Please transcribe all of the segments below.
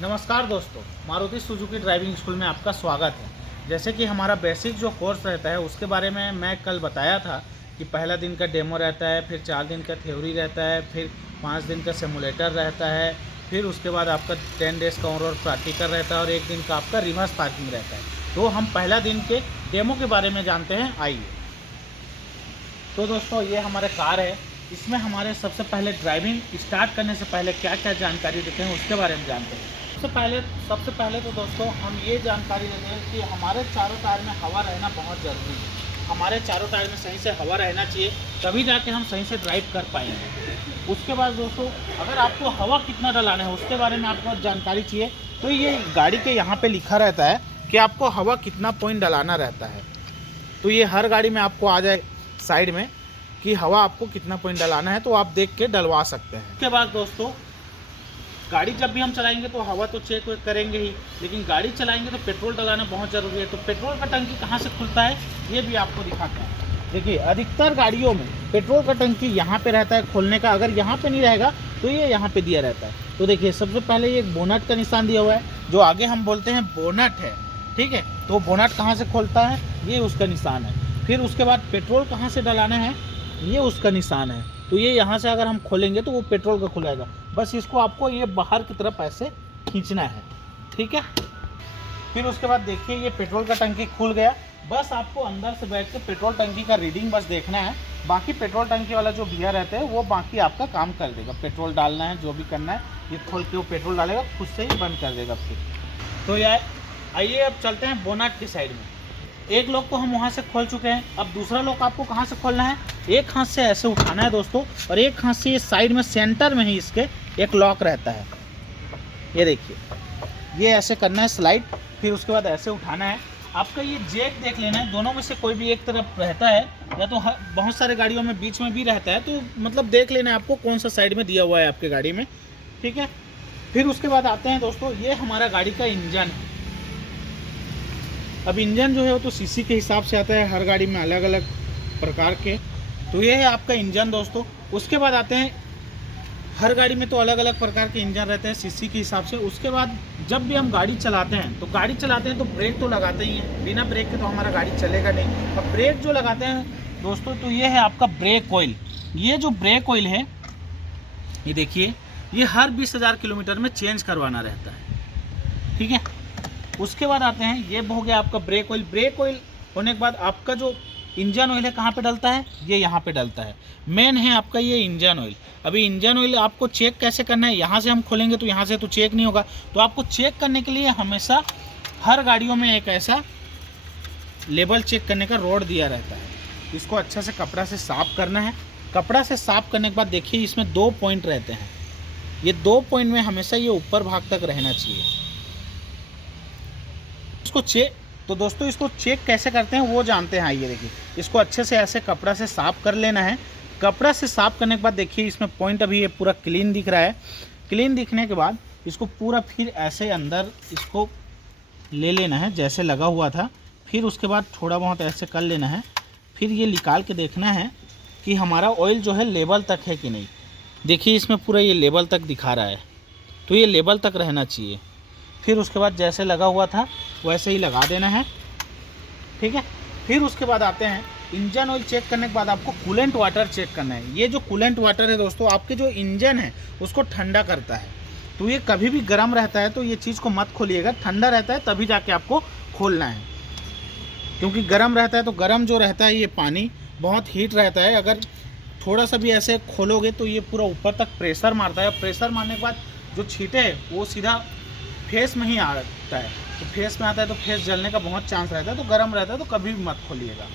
नमस्कार दोस्तों, Maruti Suzuki driving school में आपका स्वागत है। जैसे कि हमारा बेसिक जो कोर्स रहता है उसके बारे में मैं कल बताया था कि पहला दिन का डेमो रहता है, फिर 4 दिन का थ्योरी रहता है, फिर 5 दिन का सिमुलेटर रहता है, फिर उसके बाद आपका 10 डेज़ का और प्रैक्टिकल रहता है और 1 दिन का आपका रिवर्स पार्किंग रहता है। तो हम पहला दिन के डेमो के बारे में जानते हैं, आइए। तो दोस्तों, ये हमारे कार है। इसमें हमारे सबसे पहले ड्राइविंग स्टार्ट करने से पहले क्या क्या जानकारी देते हैं उसके बारे में जानते हैं। सबसे पहले तो दोस्तों हम ये जानकारी देते हैं कि हमारे चारों टायर में हवा रहना बहुत ज़रूरी है। हमारे चारों टायर में सही से हवा रहना चाहिए, तभी जाके हम सही से ड्राइव कर पाएंगे। उसके बाद दोस्तों, अगर आपको हवा कितना डलाना है उसके बारे में आपको जानकारी चाहिए, तो ये गाड़ी के यहाँ पे लिखा रहता है कि आपको हवा कितना पॉइंट डलाना रहता है। तो ये हर गाड़ी में आपको आ जाए साइड में कि हवा आपको कितना पॉइंट डलाना है, तो आप देख के डलवा सकते हैं। उसके बाद दोस्तों, गाड़ी जब भी हम चलाएंगे तो हवा तो चेक करेंगे ही, लेकिन गाड़ी चलाएंगे तो पेट्रोल डलाना बहुत ज़रूरी है। तो पेट्रोल का टंकी कहाँ से खुलता है ये भी आपको दिखाते हैं। देखिए, अधिकतर गाड़ियों में पेट्रोल का टंकी यहाँ पे रहता है खोलने का। अगर यहाँ पे नहीं रहेगा तो ये यहाँ पे दिया रहता है। तो देखिए, सबसे पहले ये बोनट का निशान दिया हुआ है, जो आगे हम बोलते हैं बोनट है, ठीक है। तो बोनट कहाँ से खोलता है, ये उसका निशान है। फिर उसके बाद पेट्रोल कहाँ से डलाना है, ये उसका निशान है। तो ये यहाँ से अगर हम खोलेंगे तो वो पेट्रोल का खुलेगा। बस इसको आपको ये बाहर की तरफ ऐसे खींचना है, ठीक है। फिर उसके बाद देखिए, ये पेट्रोल का टंकी खुल गया। बस आपको अंदर से बैठ के पेट्रोल टंकी का रीडिंग बस देखना है। बाकी पेट्रोल टंकी वाला जो भैया रहते हैं वो बाकी आपका काम कर देगा। पेट्रोल डालना है, जो भी करना है, ये खोल के वो पेट्रोल डालेगा, खुद से ही बंद कर देगा फिर। तो यार आइए, अब चलते हैं बोनट की साइड में। एक लोग को हम वहाँ से खोल चुके हैं, अब दूसरा लोग आपको कहाँ से खोलना है। एक हाथ से ऐसे उठाना है दोस्तों, और एक हाथ से ये साइड में सेंटर में ही इसके एक लॉक रहता है। ये देखिए, ये ऐसे करना है स्लाइड, फिर उसके बाद ऐसे उठाना है। आपका ये जैक देख लेना है, दोनों में से कोई भी एक तरफ रहता है, या तो बहुत सारे गाड़ियों में बीच में भी रहता है। तो मतलब देख लेना है आपको कौन सा साइड में दिया हुआ है आपके गाड़ी में, ठीक है। फिर उसके बाद आते हैं दोस्तों, ये हमारा गाड़ी का इंजन है। अब इंजन जो है वो तो सीसी के हिसाब से आता है, हर गाड़ी में अलग अलग प्रकार के। तो ये है आपका इंजन दोस्तों। उसके बाद आते हैं, हर गाड़ी में तो अलग अलग प्रकार के इंजन रहते हैं सीसी के हिसाब से। उसके बाद जब भी हम गाड़ी चलाते हैं तो ब्रेक तो लगाते ही हैं। बिना ब्रेक के तो हमारा गाड़ी चलेगा नहीं। अब ब्रेक जो लगाते हैं दोस्तों, तो ये है आपका ब्रेक ऑयल। ये जो ब्रेक ऑयल है, ये देखिए, ये हर 20,000 किलोमीटर में चेंज करवाना रहता है, ठीक है। उसके बाद आते हैं, ये हो गया आपका ब्रेक ऑयल। ब्रेक ऑयल होने के बाद आपका जो इंजन ऑयल है कहाँ पे डलता है, ये यहाँ पे डलता है। मेन है आपका ये इंजन ऑयल। अभी इंजन ऑयल आपको चेक कैसे करना है, यहाँ से हम खोलेंगे तो यहाँ से तो चेक नहीं होगा। तो आपको चेक करने के लिए हमेशा हर गाड़ियों में एक ऐसा लेवल चेक करने का रोड दिया रहता है। इसको अच्छे से कपड़ा से साफ करना है। कपड़ा से साफ करने के बाद देखिए, इसमें 2 पॉइंट रहते हैं। ये 2 पॉइंट में हमेशा ये ऊपर भाग तक रहना चाहिए। इसको चेक, तो दोस्तों इसको चेक कैसे करते हैं वो जानते हैं। आइए देखिए, इसको अच्छे से ऐसे कपड़ा से साफ़ कर लेना है। कपड़ा से साफ़ करने के बाद देखिए, इसमें पॉइंट अभी ये पूरा क्लीन दिख रहा है। क्लीन दिखने के बाद इसको पूरा फिर ऐसे अंदर इसको ले लेना है जैसे लगा हुआ था। फिर उसके बाद थोड़ा बहुत ऐसे कर लेना है। फिर ये निकाल के देखना है कि हमारा ऑयल जो है लेवल तक है कि नहीं। देखिए, इसमें पूरा ये लेवल तक दिखा रहा है, तो ये लेवल तक रहना चाहिए। फिर उसके बाद जैसे लगा हुआ था वैसे ही लगा देना है, ठीक है। फिर उसके बाद आते हैं, इंजन ऑयल चेक करने के बाद आपको कूलेंट वाटर चेक करना है। ये जो कूलेंट वाटर है दोस्तों, आपके जो इंजन है उसको ठंडा करता है। तो ये कभी भी गर्म रहता है तो ये चीज़ को मत खोलिएगा, ठंडा रहता है तभी जाके आपको खोलना है। क्योंकि गर्म रहता है तो गर्म जो रहता है ये पानी बहुत हीट रहता है। अगर थोड़ा सा भी ऐसे खोलोगे तो ये पूरा ऊपर तक प्रेशर मारता है। प्रेशर मारने के बाद जो छींटे है वो सीधा फेस में ही आता है। तो फेस में आता है तो फेस जलने का बहुत चांस रहता है। तो गर्म रहता है तो कभी भी मत खोलिएगा।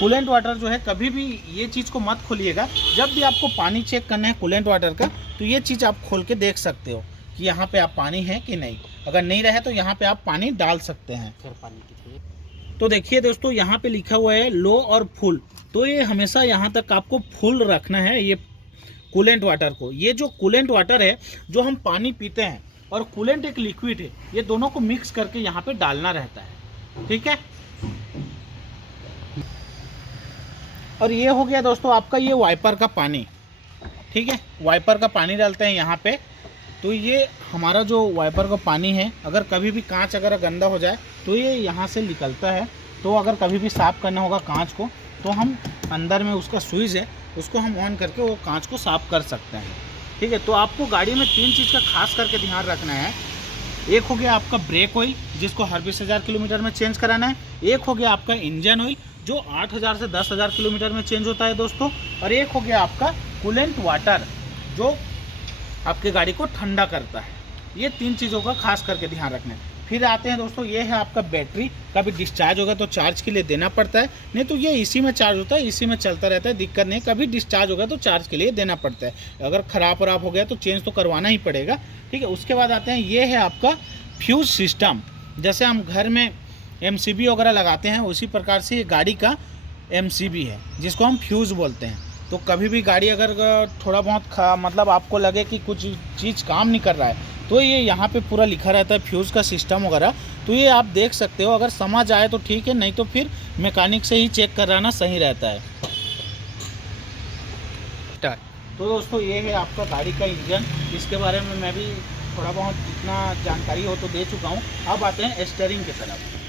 कूलेंट वाटर जो है, कभी भी ये चीज़ को मत खोलिएगा। जब भी आपको पानी चेक करना है कूलेंट वाटर का, तो ये चीज़ आप खोल के देख सकते हो कि यहाँ पे आप पानी है कि नहीं। अगर नहीं रहे तो यहाँ पे आप पानी डाल सकते हैं। तो देखिए दोस्तों, यहाँ पे लिखा हुआ है लो और फुल। तो ये हमेशा यहाँ तक आपको फुल रखना है ये कूलेंट वाटर को। ये जो कूलेंट वाटर है, जो हम पानी पीते हैं, और कूलेंट एक लिक्विड है, ये दोनों को मिक्स करके यहाँ पे डालना रहता है, ठीक है। और ये हो गया दोस्तों आपका ये वाइपर का पानी, ठीक है। वाइपर का पानी डालते हैं यहाँ पे। तो ये हमारा जो वाइपर का पानी है, अगर कभी भी कांच अगर गंदा हो जाए तो ये यहाँ से निकलता है। तो अगर कभी भी साफ़ करना होगा कांच को, तो हम अंदर में उसका स्विच है, उसको हम ऑन करके वो कांच को साफ़ कर सकते हैं। ठीक है, तो आपको गाड़ी में 3 चीज़ का खास करके ध्यान रखना है। एक हो गया आपका ब्रेक ऑयल, जिसको हर 20,000 किलोमीटर में चेंज कराना है। एक हो गया आपका इंजन ऑयल, जो 8,000 से 10,000 किलोमीटर में चेंज होता है दोस्तों। और एक हो गया आपका कूलेंट वाटर, जो आपके गाड़ी को ठंडा करता है। ये 3 चीज़ों का खास करके ध्यान रखना है। फिर आते हैं दोस्तों, ये है आपका बैटरी। कभी डिस्चार्ज होगा तो चार्ज के लिए देना पड़ता है, नहीं तो ये इसी में चार्ज होता है, इसी में चलता रहता है, दिक्कत नहीं। कभी डिस्चार्ज होगा तो चार्ज के लिए देना पड़ता है। अगर ख़राब हो गया तो चेंज तो करवाना ही पड़ेगा। ठीक है, उसके बाद आते हैं, ये है आपका फ्यूज़ सिस्टम। जैसे हम घर में MCB वगैरह लगाते हैं, उसी प्रकार से ये गाड़ी का MCB है, जिसको हम फ्यूज़ बोलते हैं। तो कभी भी गाड़ी अगर थोड़ा बहुत मतलब आपको लगे कि कुछ चीज़ काम नहीं कर रहा है, तो ये यहाँ पे पूरा लिखा रहता है फ्यूज़ का सिस्टम वगैरह। तो ये आप देख सकते हो, अगर समझ आए तो ठीक है, नहीं तो फिर मैकेनिक से ही चेक कराना सही रहता है। तो दोस्तों, ये है आपका गाड़ी का इंजन। इसके बारे में मैं भी थोड़ा बहुत जितना जानकारी हो तो दे चुका हूँ। अब आते हैं स्टीयरिंग की तरफ।